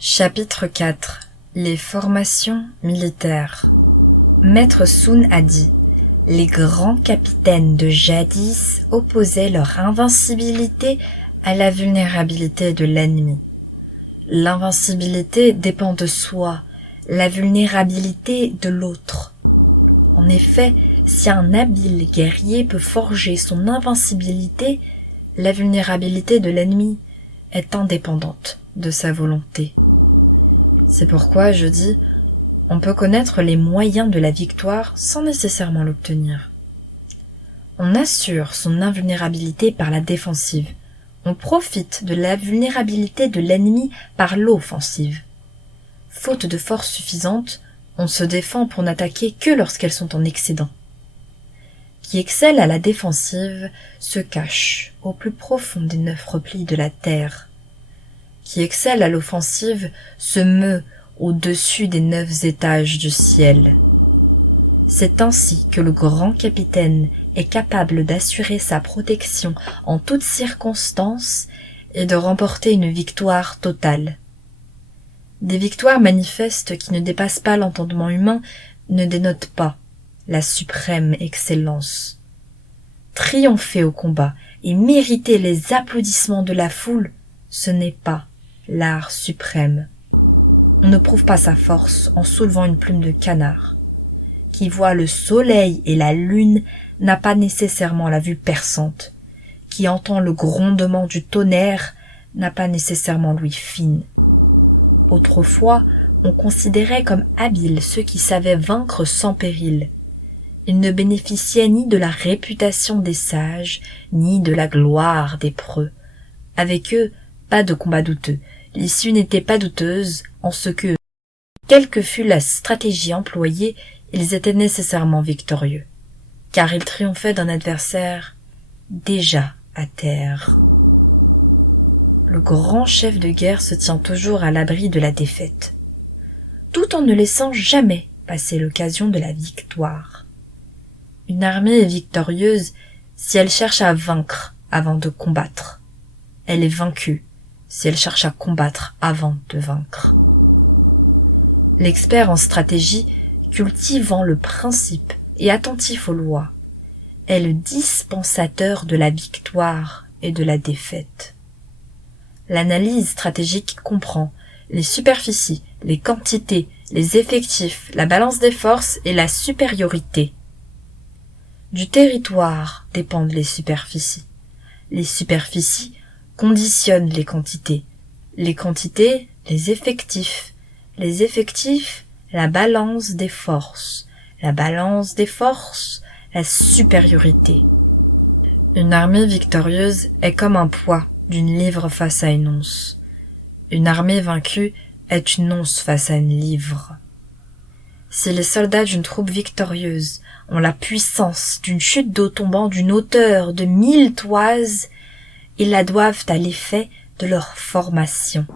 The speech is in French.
Chapitre 4. Les formations militaires. Maître Sun a dit: les grands capitaines de jadis opposaient leur invincibilité à la vulnérabilité de l'ennemi. L'invincibilité dépend de soi, la vulnérabilité de l'autre. En effet, si un habile guerrier peut forger son invincibilité, la vulnérabilité de l'ennemi est indépendante de sa volonté. C'est pourquoi je dis, on peut connaître les moyens de la victoire sans nécessairement l'obtenir. On assure son invulnérabilité par la défensive. On profite de la vulnérabilité de l'ennemi par l'offensive. Faute de force suffisante, on se défend pour n'attaquer que lorsqu'elles sont en excédent. Qui excelle à la défensive se cache au plus profond des 9 replis de la terre. Qui excelle à l'offensive se meut au-dessus des 9 étages du ciel. C'est ainsi que le grand capitaine est capable d'assurer sa protection en toutes circonstances et de remporter une victoire totale. Des victoires manifestes qui ne dépassent pas l'entendement humain ne dénotent pas la suprême excellence. Triompher au combat et mériter les applaudissements de la foule, ce n'est pas l'art suprême. On ne prouve pas sa force en soulevant une plume de canard. Qui voit le soleil et la lune n'a pas nécessairement la vue perçante. Qui entend le grondement du tonnerre n'a pas nécessairement l'ouïe fine. Autrefois, on considérait comme habiles ceux qui savaient vaincre sans péril. Ils ne bénéficiaient ni de la réputation des sages, ni de la gloire des preux. Avec eux, pas de combat douteux. L'issue n'était pas douteuse, en ce que, quelle que fût la stratégie employée, ils étaient nécessairement victorieux, car ils triomphaient d'un adversaire déjà à terre. Le grand chef de guerre se tient toujours à l'abri de la défaite, tout en ne laissant jamais passer l'occasion de la victoire. Une armée est victorieuse si elle cherche à vaincre avant de combattre. Elle est vaincue si elle cherche à combattre avant de vaincre. L'expert en stratégie, cultivant le principe et attentif aux lois, est le dispensateur de la victoire et de la défaite. L'analyse stratégique comprend les superficies, les quantités, les effectifs, la balance des forces et la supériorité. Du territoire dépendent les superficies. Les superficies conditionnent les quantités, les effectifs, la balance des forces, la supériorité. Une armée victorieuse est comme un poids d'une livre face à une once. Une armée vaincue est une once face à une livre. Si les soldats d'une troupe victorieuse ont la puissance d'une chute d'eau tombant d'une hauteur de 1000 toises, ils la doivent à l'effet de leur formation.